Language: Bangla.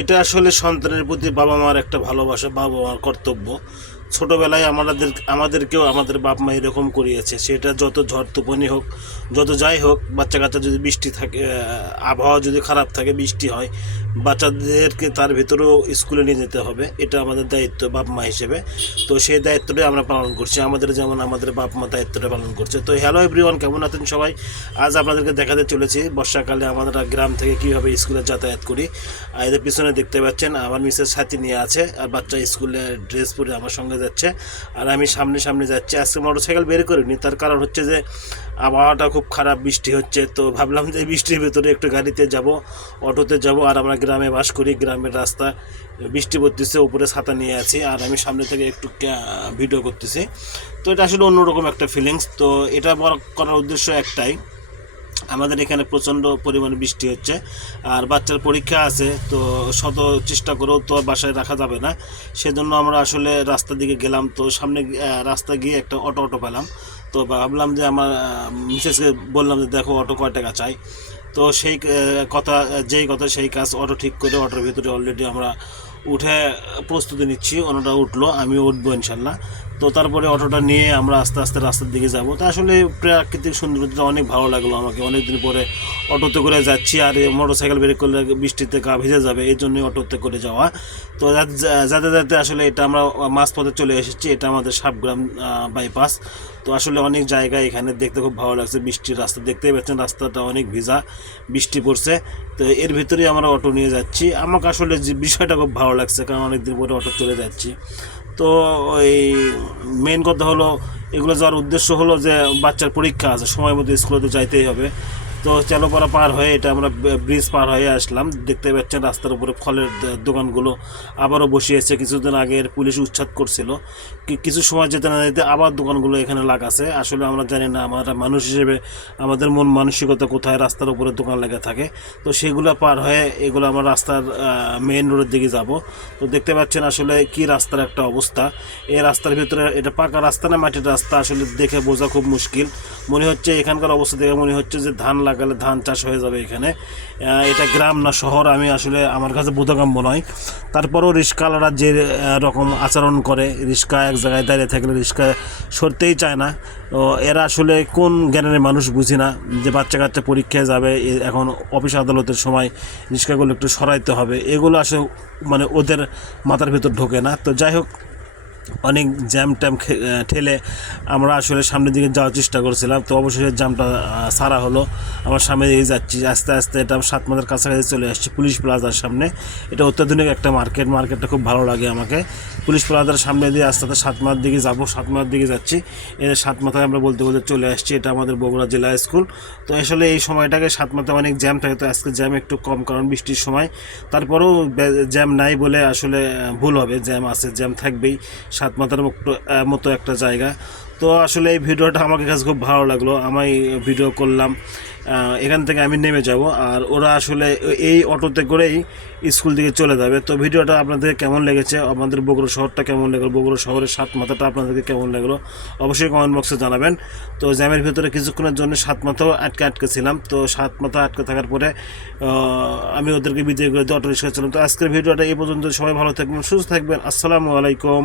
এটা আসলে সন্তানের প্রতি বাবা মার একটা ভালোবাসা, বাবা মার কর্তব্য। ছোটোবেলায় আমাদেরকেও আমাদের বাপ মা এরকম করিয়েছে। সেটা যত ঝড় তুফানি হোক, যত যাই হোক, বাচ্চা কাচ্চা যদি বৃষ্টি থাকে, আবহাওয়া যদি খারাপ থাকে, বৃষ্টি হয়, বাচ্চাদেরকে তার ভিতরেও স্কুলে নিয়ে যেতে হবে। এটা আমাদের দায়িত্ব বাপ মা হিসেবে। তো সেই দায়িত্বটাই আমরা পালন করছি, আমাদের যেমন আমাদের বাপ মা দায়িত্বটা পালন করছে। তো হ্যালো এভরিওয়ান, কেমন আছেন সবাই? আজ আপনাদেরকে দেখাতে চলেছি বর্ষাকালে আমরা গ্রাম থেকে কীভাবে স্কুলে যাতায়াত করি। আর এদের পিছনে দেখতে পাচ্ছেন আমার মিসেস সাথী নিয়ে আছে, আর বাচ্চা স্কুলে ড্রেস পরে আমার সঙ্গে যাচ্ছে, আর আমি সামনে যাচ্ছি। আজকে মোটরসাইকেল বের করিনি, তার কারণ হচ্ছে যে আবহাওয়াটা খুব খারাপ, বৃষ্টি হচ্ছে। তো ভাবলাম যে বৃষ্টির ভিতরে একটু গাড়িতে যাব, অটোতে যাব। আর আমরা গ্রামে বাস করি, গ্রামের রাস্তা, বৃষ্টি পড়তেছে, উপরে ছাতা নিয়ে আছি, আর আমি সামনে থেকে একটু ভিডিও করতেছি। তো এটা আসলে অন্যরকম একটা ফিলিংস। তো এটা করার উদ্দেশ্য একটাই, আমাদের এখানে প্রচণ্ড পরিমাণে বৃষ্টি হচ্ছে, আর বাচ্চার পরীক্ষা আছে। তো শত চেষ্টা করেও তো বাসায় রাখা যাবে না, সেজন্য আমরা আসলে রাস্তার দিকে গেলাম। তো সামনে রাস্তা গিয়ে একটা অটো পেলাম। তো ভাবলাম যে আমার মিসেসকে বললাম যে দেখো অটো কয় টাকা চাই। তো যেই কথা সেই কাজ, অটো ঠিক করে অটোর ভিতরে অলরেডি আমরা উঠে প্রস্তুতি নিচ্ছি। অটোটা উঠলো, আমিও উঠবো ইনশাল্লাহ। তো তারপরে অটোটা নিয়ে আমরা আস্তে আস্তে রাস্তার দিকে যাব। তো আসলে প্রাকৃতিক সৌন্দর্যটা অনেক ভালো লাগলো আমাকে। অনেকদিন পরে অটোতে করে যাচ্ছি, আর মোটরসাইকেল বের করলে বৃষ্টিতে গা ভিজে যাবে, এই জন্যই অটোতে করে যাওয়া। তো যাতে আসলে এটা আমরা মাঝপথে চলে এসেছি। এটা আমাদের সাবগ্রাম বাইপাস। তো আসলে অনেক জায়গায় এখানে দেখতে খুব ভালো লাগছে। বৃষ্টির রাস্তা দেখতেই পাচ্ছেন, রাস্তাটা অনেক ভিজা, বৃষ্টি পড়ছে। তো এর ভিতরেই আমরা অটো নিয়ে যাচ্ছি। আমাকে আসলে যে বিষয়টা খুব ভালো লাগছে, কারণ অনেকদিন পরে অটো চলে যাচ্ছি। তো ওই মেন কথা হলো, এগুলো যাওয়ার উদ্দেশ্য হলো যে বাচ্চার পরীক্ষা আছে, সময় মতো স্কুলে তো যাইতেই হবে। তো চালোপাড়া পার হয়ে এটা আমরা ব্রিজ পার হয়ে আসলাম। দেখতে পাচ্ছেন রাস্তার উপরে ফলের দোকানগুলো আবারও বসিয়েছে। কিছুদিন আগের পুলিশ উচ্ছেদ করছিল, কিছু সময় যেতে না যেতে আবার দোকানগুলো এখানে লাগাছে। আসলে আমরা জানি না, আমরা মানুষ হিসেবে আমাদের মন মানসিকতা কোথায়, রাস্তার উপরে দোকান লেগে থাকে। তো সেগুলো পার হয়ে এগুলো আমরা রাস্তার মেইন রোডের দিকে যাব। তো দেখতে পাচ্ছেন আসলে কি রাস্তার একটা অবস্থা। এই রাস্তার ভিতরে, এটা পাকা রাস্তা না মাটির রাস্তা, আসলে দেখে বোঝা খুব মুশকিল। মনে হচ্ছে এখানকার অবস্থা দেখে মনে হচ্ছে যে ধান লাগালে ধান চাষ হয়ে যাবে এখানে। এটা গ্রাম না শহর, আমি আসলে আমার কাছে বোধগম্য নয়। তারপরেও রিস্কাওয়ালারা যে রকম আচরণ করে, রিস্কা এক জায়গায় দাঁড়িয়ে থাকলে রিস্কা সরতেই চায় না। এরা আসলে কোন জ্ঞানের মানুষ বুঝি না, যে বাচ্চা কাচ্চা পরীক্ষায় যাবে, এখন অফিস আদালতের সময় রিস্কাগুলো একটু সরাইতে হবে, এগুলো আসলে মানে ওদের মাথার ভিতর ঢোকে না। তো যাই হোক, অনেক জ্যাম ট্যাম ঠেলে আমরা আসলে সামনের দিকে যাওয়ার চেষ্টা করছিলাম। তো অবশেষে জ্যামটা সারা হলো, আমার সামনে দিয়ে যাচ্ছি আস্তে আস্তে। এটা 7 মাসের কাছাকাছি চলে আসছি পুলিশ প্লাজার সামনে। এটা অত্যাধুনিক একটা মার্কেটটা খুব ভালো লাগে আমাকে। পুলিশ প্লাজার সামনে দিয়ে আস্তে আস্তে 7 মাথার দিকে যাবো, 7 মাথার দিকে যাচ্ছি। এই 7 মাথায় আমরা বলতে চলে আসছি। এটা আমাদের বগুড়া জেলা স্কুল। তো আসলে এই সময়টাকে 7 মাথায় অনেক জ্যাম থাকে, তো আজকে জ্যাম একটু কম, কারণ বৃষ্টির সময়। তারপরেও জ্যাম নাই বলে আসলে ভুল হবে, জ্যাম আছে, জ্যাম থাকবেই 7 মাথার মতো একটা জায়গা। তো আসলে এই ভিডিওটা আমাকে কাছে খুব ভালো লাগলো, আমি ভিডিও করলাম। এখান থেকে আমি নেমে যাব, আর ওরা আসলে এই অটোতে করেই স্কুল দিকে চলে যাবে। তো ভিডিওটা আপনাদের কেমন লেগেছে, আমাদের বগুড়া শহরটা কেমন লাগলো, বগুড়া শহরের 7 মাথাটা আপনাদেরকে কেমন লাগলো, অবশ্যই কমেন্ট বক্সে জানাবেন। তো জ্যামের ভিতরে কিছুক্ষণের জন্য 7 মাথাও আটকে ছিলাম। তো 7 মাথা আটকে থাকার পরে আমি ওদেরকে বিদায় করে দিয়ে অটো রিক্সা ছিলাম। তো আজকের ভিডিওটা এই পর্যন্ত। সবাই ভালো থাকবেন, সুস্থ থাকবেন। আসসালামু আলাইকুম।